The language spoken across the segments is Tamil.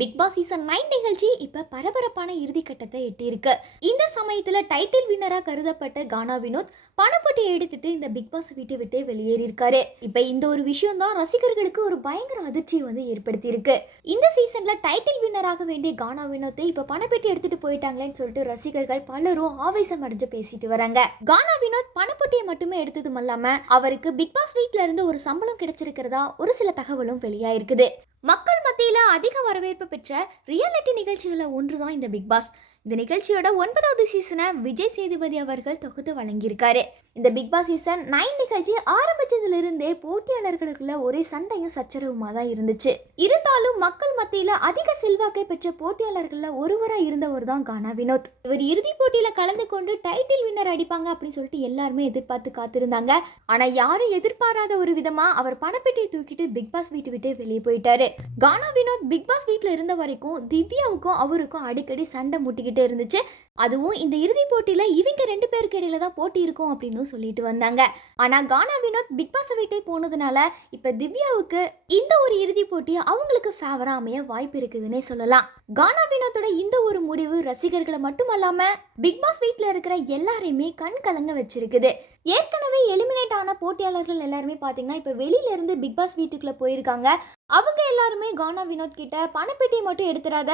பிக் பாஸ் சீசன் 9 நிகழ்ச்சி இப்ப பரபரப்பான இறுதிக்கட்டத்தை எட்டியிருக்கு. இந்த சமயத்துல டைட்டில் வின்னரா கருதப்பட்ட கானா வினோத் பணப்பட்டியை எடுத்துட்டு இந்த பிக் பாஸ் வீட்டை விட்டு வெளியேறியிருக்காரு. இப்ப இந்த ஒரு விஷயம் தான் ரசிகர்களுக்கு ஒரு பயங்கர அதிர்ச்சி ஏற்படுத்தி இருக்கு. இந்த சீசன்ல டைட்டில் வின்னராக வேண்டிய கானா வினோத்தை இப்ப பணப்பட்டி எடுத்துட்டு போயிட்டாங்களேன்னு சொல்லிட்டு ரசிகர்கள் பலரும் ஆவேசம் அடைஞ்சு பேசிட்டு வராங்க. கானா வினோத் பணப்பட்டியை மட்டுமே எடுத்ததும் இல்லாம அவருக்கு பிக் பாஸ் வீட்ல இருந்து ஒரு சம்பளம் கிடைச்சிருக்கிறதா ஒரு சில தகவலும் வெளியாயிருக்குது. மக்கள் மத்தியில அதிக வரவேற்பு பெற்ற ரியாலிட்டி நிகழ்ச்சிகளை ஒன்றுதான் இந்த பிக் பாஸ். இந்த நிகழ்ச்சியோட 9வது சீசனை விஜய் சேதுபதி அவர்கள் தொகுத்து வழங்கியிருக்காரு. இந்த பிக் பாஸ் சீசன் 9 நிகழ்ச்சி ஆரம்பிச்சதிலிருந்தே போட்டியாளர்களுக்குள்ள ஒரே சண்டையும் சச்சரவுமா தான் இருந்துச்சு. இருந்தாலும் மக்கள் மத்தியில அதிக செல்வாக்கை பெற்ற போட்டியாளர்கள்ல ஒருவரா இருந்தவர் தான் கானா வினோத். இவர் இறுதி போட்டியில கலந்து கொண்டு டைட்டில் வின்னர் அடிப்பாங்க அப்படின்னு சொல்லிட்டு எல்லாருமே எதிர்பார்த்து காத்திருந்தாங்க. ஆனா யாரும் எதிர்பாராத ஒரு விதமா அவர் பணப்பெட்டியை தூக்கிட்டு பிக் பாஸ் வீட்டு விட்டு வெளியே போயிட்டாரு. கானா வினோத் பிக் பாஸ் வீட்டுல இருந்த வரைக்கும் திவ்யாவுக்கும் அவருக்கும் அடிக்கடி சண்டை முட்டிக்கிட்டு இருந்துச்சு. அதுவும் இந்த இறுதி போட்டியில இவங்க 2 பேருக்கு இடையில தான் போட்டி இருக்கும் அப்படின்னு சொல்லிட்டு வந்தாங்க. ஆனா கானா வினோத் பிக் பாஸ் வீட்டை போனதுனால இப்ப திவ்யாவுக்கு இந்த ஒரு இறுதி போட்டி அவங்களுக்கு ஃபேவரா அமைய வாய்ப்பு இருக்குதுன்னே சொல்லலாம். கானா வினோத்தோட இந்த ஒரு முடிவு ரசிகர்களை மட்டுமல்லாம பிக் பாஸ் வீட்ல இருக்கிற எல்லாரையுமே கண் கலங்க வச்சிருக்குது. ஏற்கனவே எலிமினேட் ஆன போட்டியாளர்கள் எல்லாருமே பாத்தீங்கன்னா இப்ப வெளியில இருந்து பிக் பாஸ் வீட்டுக்குள்ள போயிருக்காங்க. அவங்க எல்லாருமே கானா வினோத் கிட்ட பணப்பெட்டியை மட்டும் எடுத்துறாத,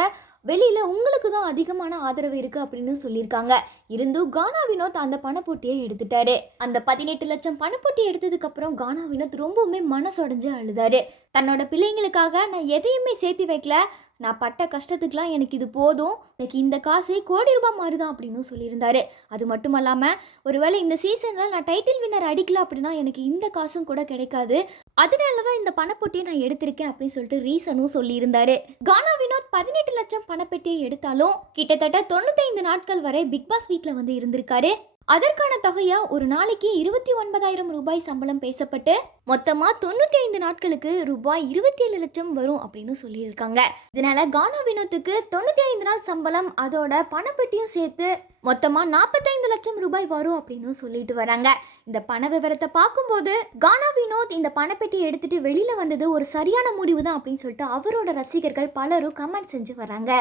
வெளியில உங்களுக்கு தான் அதிகமான ஆதரவு இருக்கு அப்படின்னு சொல்லியிருக்காங்க. இருந்தும் கானா வினோத் அந்த பணப்பொட்டியை எடுத்துட்டாரு. அந்த 18 லட்சம் பணப்பொட்டியை எடுத்ததுக்கு அப்புறம் கானா வினோத் ரொம்பவுமே மனசொடைஞ்சு அழுதாரு. தன்னோட பிள்ளைங்களுக்காக நான் எதையுமே சேர்த்து வைக்கல, நான் பட்ட கஷ்டத்துக்குலாம் எனக்கு இது போதும், எனக்கு இந்த காசு கோடி ரூபாய் மாறுதான் அப்படின்னு சொல்லியிருந்தாரு. அது மட்டும் இல்லாமல் ஒருவேளை இந்த சீசனில் நான் டைட்டில் வின்னர் அடிக்கல அப்படின்னா எனக்கு இந்த காசும் கூட கிடைக்காது, அதனால தான் இந்த பணப்பொட்டியை நான் எடுத்திருக்கேன் அப்படின்னு சொல்லிட்டு ரீசனும் சொல்லியிருந்தாரு. கானா வினோத் 18 லட்சம் பணப்பெட்டியை எடுத்தாலும் கிட்டத்தட்ட 95 நாட்கள் வரை பிக் பாஸ் வீட்டில் வந்து இருந்திருக்காரு. அதற்கான தொகையா ஒரு நாளைக்கு 29,000 ரூபாய் சம்பளம் பேசப்பட்டு மொத்தமா 95 நாட்களுக்கு ரூபாய் 27 லட்சம் வரும் அப்படின்னு சொல்லியிருக்காங்க. இதனால கானா வினோத்துக்கு 95 நாள் சம்பளம் அதோட பணப்பெட்டியும் சேர்த்து மொத்தமா 45 லட்சம் ரூபாய் வரும் அப்படின்னு சொல்லிட்டு வராங்க. இந்த பண விவரத்தை பார்க்கும்போது கானா வினோத் இந்த பணப்பெட்டியை எடுத்துட்டு வெளியில வந்தது ஒரு சரியான முடிவு தான் அப்படின்னு சொல்லிட்டு அவரோட ரசிகர்கள் பலரும் கமெண்ட் செஞ்சு வராங்க.